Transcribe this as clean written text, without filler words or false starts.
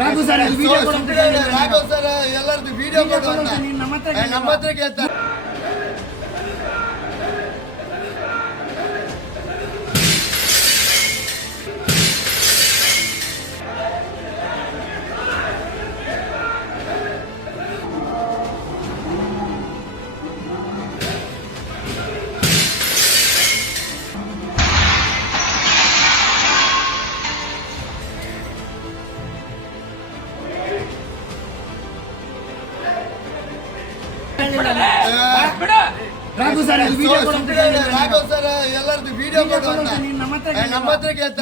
Raghu sir Raghav sir ಎಲ್ಲರದ್ದು video ಕೊಡುವಂತ ನಮ್ಮ ಹತ್ರ ಕೇಳ್ತಾರೆ. ರಾಘು ಸರ್ ರಾಘವ್ ಸರ್ ಎಲ್ಲರದ್ದು ವಿಡಿಯೋ ಕೊಡುವಂತ ನಮ್ಮ ಹತ್ರ ಕೇಳ್ತಾರೆ.